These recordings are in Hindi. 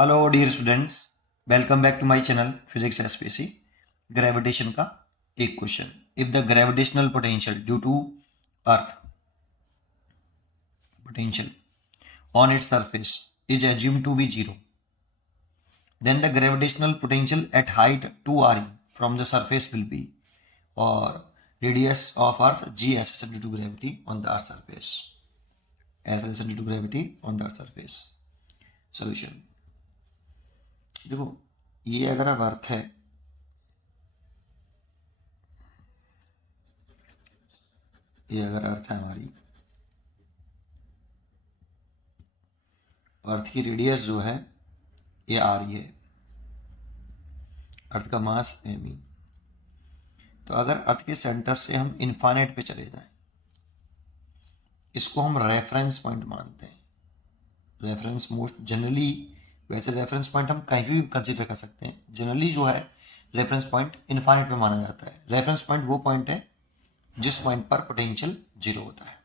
Hello dear students, welcome back to my channel physics SPC. Gravitation का एक question. If the gravitational potential due to earth potential on its surface is assumed to be zero, then the gravitational potential at height 2 re from the surface will be, or radius of earth g as due to gravity on the earth surface, as due to gravity on the earth surface. Solution. देखो, ये अगर अब अर्थ है, ये अगर अर्थ है हमारी, अर्थ की रेडियस जो है ये आर ही है, अर्थ का मास एम ई। तो अगर अर्थ के सेंटर से हम इन्फाइनाइट पे चले जाएं, इसको हम रेफरेंस पॉइंट मानते हैं। रेफरेंस मोस्ट जनरली, वैसे रेफरेंस पॉइंट हम कहीं भी कंसीडर कर सकते हैं। जनरली जो है रेफरेंस पॉइंट इन्फाइनाइट पे माना जाता है। रेफरेंस पॉइंट वो पॉइंट है जिस पॉइंट पर पोटेंशियल जीरो होता है।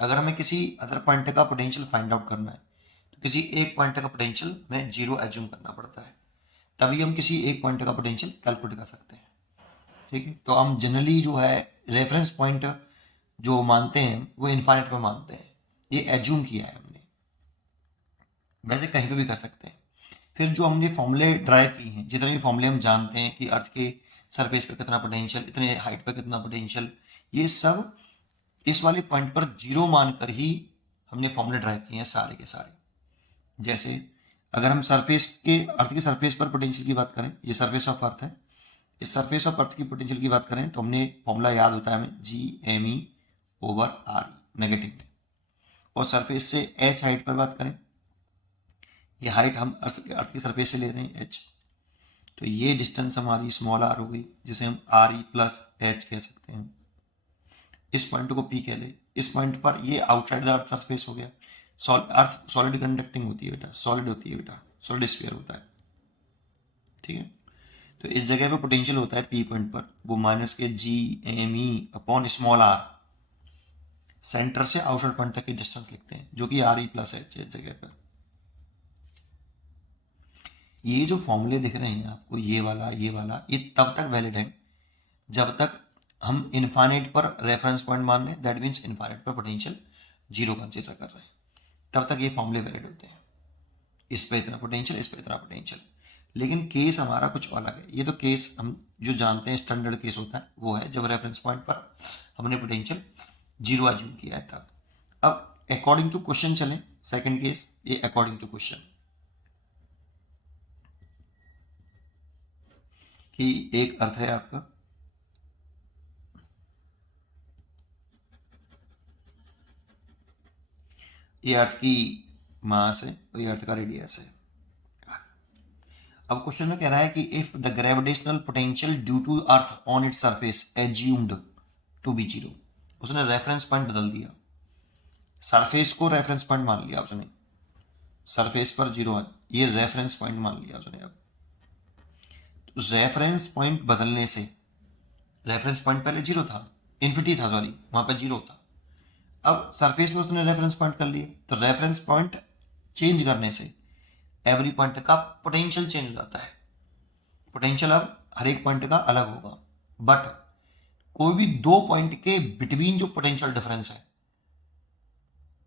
अगर हमें किसी अदर पॉइंट का पोटेंशियल फाइंड आउट करना है तो किसी एक पॉइंट का पोटेंशियल हमें जीरो एज्यूम करना पड़ता है, तभी हम किसी एक पॉइंट का पोटेंशियल कैलकुलेट कर सकते हैं। ठीक है, तो हम जनरली जो है रेफरेंस पॉइंट जो मानते हैं वो इन्फाइनाइट पे मानते हैं। ये एज्यूम किया है हमने, वैसे कहीं पे भी कर सकते हैं। फिर जो हमने फॉर्मूले ड्राइव की हैं, जितने भी फॉर्मूले हम जानते हैं कि अर्थ के सरफेस पे कितना पोटेंशियल, इतने हाइट पे कितना पोटेंशियल, ये सब इस वाले पॉइंट पर जीरो मानकर ही हमने फॉर्मूले ड्राइव किए हैं सारे के सारे। जैसे अगर हम सरफेस के, अर्थ के सरफेस पर पोटेंशियल की बात करें, ये सरफेस ऑफ अर्थ है, इस सरफेस ऑफ अर्थ की पोटेंशियल की बात करें तो हमने फॉर्मूला याद होता है हमें, G M E over R E negative में। और सरफेस से एच हाइट पर बात करें, ये हाइट हम अर्थ के सरफेस से ले रहे हैं एच, तो ये डिस्टेंस हमारी स्मॉल आर हो गई, जिसे हम आर ई प्लस एच कह सकते हैं। इस पॉइंट को पी कह ले। इस पॉइंट पर ये आउटसाइड द अर्थ सरफेस हो गया। अर्थ सॉलिड कंडक्टिंग होती है बेटा, सॉलिड होती है बेटा, सॉलिड स्फीयर होता है। ठीक है, तो इस जगह पे पोटेंशियल होता है पी पॉइंट पर, वो माइनस के G M E upon small R, centre से आउटसाइड पॉइंट तक की डिस्टेंस लिखते हैं, जो कि आर ई प्लस एच है इस जगह पर। ये जो फॉर्मूले दिख रहे हैं आपको, ये वाला ये तब तक वैलिड है जब तक हम इनफाइनाइट पर रेफरेंस पॉइंट मान रहे हैं, दैट मीन्स इनफाइनाइट पर पोटेंशियल जीरो कंसीडर कर रहे हैं, तब तक ये फॉर्मूले वैलिड होते हैं। इस पे इतना पोटेंशियल, इस पे इतना पोटेंशियल। लेकिन केस हमारा कुछ अलग है। ये तो केस हम जो जानते हैं स्टैंडर्ड केस होता है वो है जब रेफरेंस पॉइंट पर हमने पोटेंशियल जीरो एज्यूम किया है तब। अब अकॉर्डिंग टू क्वेश्चन चलें, सेकंड केस ये अकॉर्डिंग टू क्वेश्चन, कि एक अर्थ है आपका, ये अर्थ की मास है और ये अर्थ का रेडियस है। अब क्वेश्चन में कह रहा है कि if the gravitational potential due to earth on its surface assumed to be zero, उसने रेफरेंस पॉइंट बदल दिया, सरफेस को रेफरेंस पॉइंट मान लिया उसने, सरफेस पर जीरो, ये रेफरेंस पॉइंट मान लिया उसने। अब तो रेफरेंस पॉइंट बदलने से, रेफरेंस पॉइंट पहले जीरो था, इन्फिनिटी था, सॉरी वहां पर जीरो था, अब सरफेस पे उसने रेफरेंस पॉइंट कर लिए, तो रेफरेंस पॉइंट चेंज करने से एवरी पॉइंट का पोटेंशियल चेंज हो जाता है। पोटेंशियल अब हर एक पॉइंट का अलग होगा, बट कोई भी दो पॉइंट के बिटवीन जो पोटेंशियल डिफरेंस है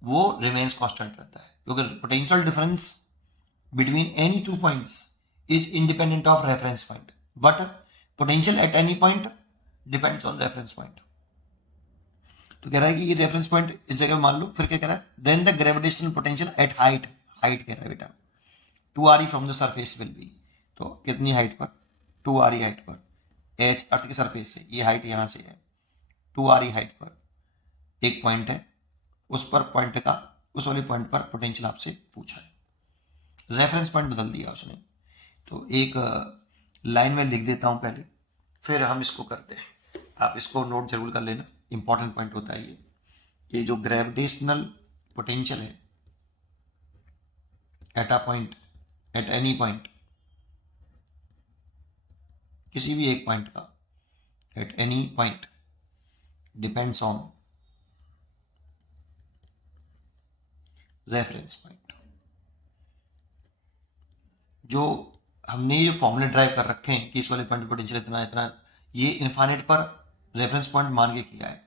वो रिमेन्स कांस्टेंट रहता है, क्योंकि potential difference between any two points is independent of reference point, but potential at any point depends on reference point. तो कह रहा है कि ये रेफरेंस पॉइंट इस जगह मान लो। फिर क्या कह रहा है, then the gravitational potential at height, height कह रहा है बेटा, two R E from the surface will be, तो कितनी हाइट पर, टू आर ई हाइट पर, एच अर्थ के सरफेस से, ये हाइट यहां से है, टू आर ई हाइट पर एक पॉइंट है, उस पर पॉइंट का, उस वाले पॉइंट पर पोटेंशियल आपसे पूछा है, रेफरेंस पॉइंट बदल दिया उसने। तो एक लाइन में लिख देता हूं पहले, फिर हम इसको करते हैं। आप इसको नोट जरूर कर लेना, इंपॉर्टेंट पॉइंट होता है ये जो ग्रेविटेशनल पोटेंशियल है at a point, at any point, किसी भी एक पॉइंट का, at any point depends on reference point. जो हमने ये फॉर्मूले ड्राइव कर रखे हैं कि इस वाले पॉइंट पर पोटेंशियल इतना इतना, ये इनफाइनाइट पर रेफरेंस पॉइंट मान के किया है।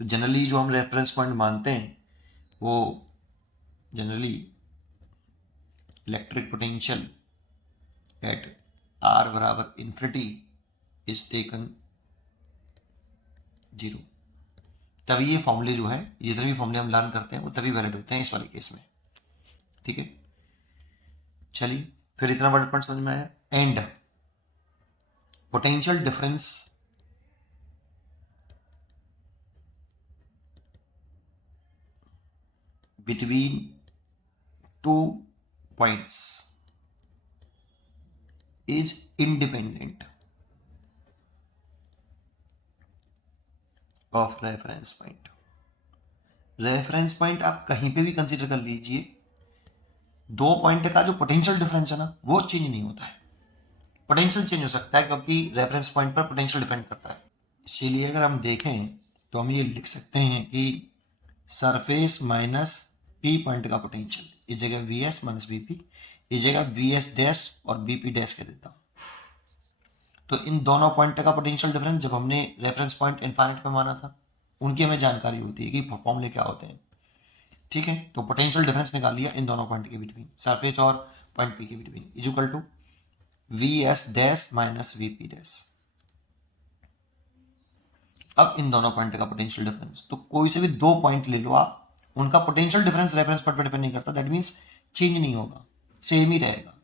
तो जनरली जो हम रेफरेंस पॉइंट मानते हैं वो generally electric potential at R बराबर इन्फिनिटी इज टेकन 0। तभी ये फॉर्मूले जो है, ये जितने भी फॉर्मूले हम लर्न करते हैं वो तभी वैलिड होते हैं इस वाले केस में। ठीक है, चलिए फिर इतना वर्ड पॉइंट समझ में आया। And potential difference between two points is independent of reference point. Reference point आप कहीं पे भी कंसीडर कर लीजिए, दो पॉइंट का जो पोटेंशियल डिफरेंस है ना वो चेंज नहीं होता है। पोटेंशियल चेंज हो सकता है क्योंकि रेफरेंस पॉइंट पर पोटेंशियल डिपेंड करता है। इसीलिए अगर हम देखें तो हम ये लिख सकते हैं कि सरफेस माइनस पी पॉइंट का पोटेंशियल, इस जगह V S minus B P, इस जगह वी एस डैश और बी पी डैश कह देता हूँ। तो इन दोनों पॉइंट का पोटेंशियल डिफरेंस जब हमने रेफरेंस पॉइंट इनफाइनाइट पे माना था, उनकी हमें जानकारी होती है कि फॉर्मूले क्या होते हैं। ठीक है, तो पोटेंशियल डिफरेंस निकाल लिया इन दोनों पॉइंट के बिटवीन, सरफेस और पॉइंट पी के between, is equal to V S dash minus V P dash. अब इन दोनों पॉइंट का पोटेंशियल डिफरेंस, तो कोई से भी दो पॉइंट ले लो आप, उनका पोटेंशियल डिफरेंस रेफरेंस पॉइंट पर डिपेंड नहीं करता, दैट मींस चेंज नहीं होगा, सेम ही रहेगा।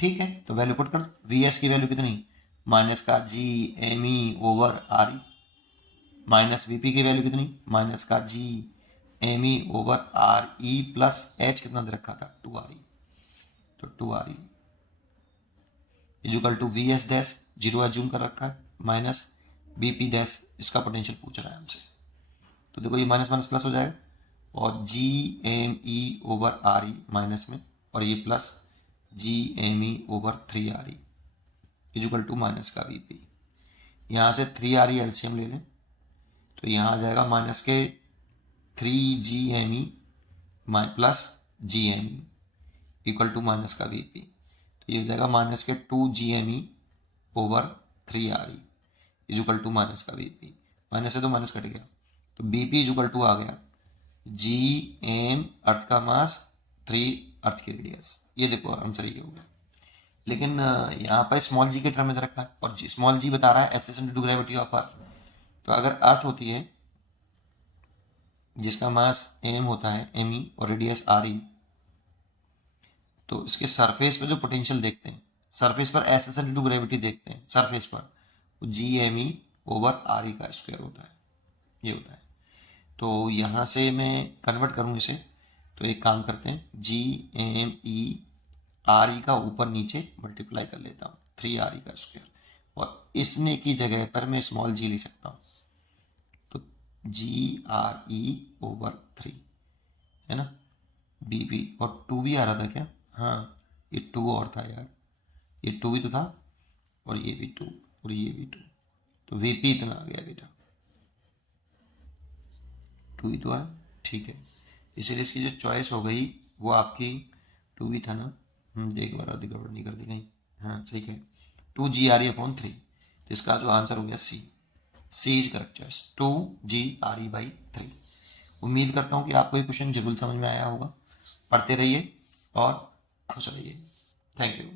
ठीक है, तो वैल्यू पुट कर, वी एस की वैल्यू कितनी, माइनस का G M E over R E, minus VP की वैल्यू कितनी, माइनस का G M E over R E plus H कितना दे रखा था 2 आर ई, तो 2 R E equal to V S dash, zero assume कर रखा है, माइनस बी पी डैश, इसका पोटेंशियल पूछ रहा है हमसे। तो देखो ये माइनस माइनस प्लस हो जाएगा, और G M E over R E minus में, और ये plus G M E over 3 R E equal to minus का वी पी। यहाँ से 3 आर ई एलसीएम ले लें तो यहाँ आ जाएगा माइनस के 3 G M E plus G M E equal to minus का वी पी। तो ये हो जाएगा माइनस के 2 G M E over 3 R E is equal to minus का वी पी। माइनस से तो माइनस कट गया, तो B P is equal to आ गया जी एम अर्थ का मास 3 अर्थ की रेडियस। ये देखो आंसर ये हो गया। लेकिन यहाँ पर स्मॉल जी की टर्म में दे रखा है और स्मॉल जी बता रहा है acceleration due to gravity of earth. तो अगर अर्थ होती है जिसका मास एम होता है एम ई और रेडियस आर ई, तो इसके सरफेस पे जो पोटेंशियल देखते हैं, सरफेस पर एक्सेलरेशन ड्यू टू ग्रेविटी देखते हैं सरफेस पर, वो G M E over R E का स्क्वायर होता है, ये होता है। तो यहाँ से मैं कन्वर्ट करूँ इसे, तो एक काम करते हैं, जी एम ई आर ई का ऊपर नीचे मल्टीप्लाई कर लेता हूँ 3 आर ई का स्क्वायर, और इसने की जगह पर मैं स्मॉल जी ले सकता हूँ, तो जी आर ई ओवर 3 है ना, बी बी और 2 भी आ रहा था क्या, हाँ ये 2 और था यार, ये 2 भी तो था और ये भी 2 और ये भी 2, तो वी पी इतना आ गया बेटा, 2 ही तो है। ठीक है, इसीलिए इसकी जो चॉइस हो गई वो आपकी 2 भी था ना, देख बार अधिक गड़बड़ नहीं कर दी कहीं, हाँ ठीक है, 2 जी आर ई अपॉन 3, तो इसका जो आंसर हो गया C, C is correct choice, 2 G R E by 3। उम्मीद करता हूँ कि आपको ये क्वेश्चन जरूर समझ में आया होगा। पढ़ते रहिए और खुश रहिए। Thank you.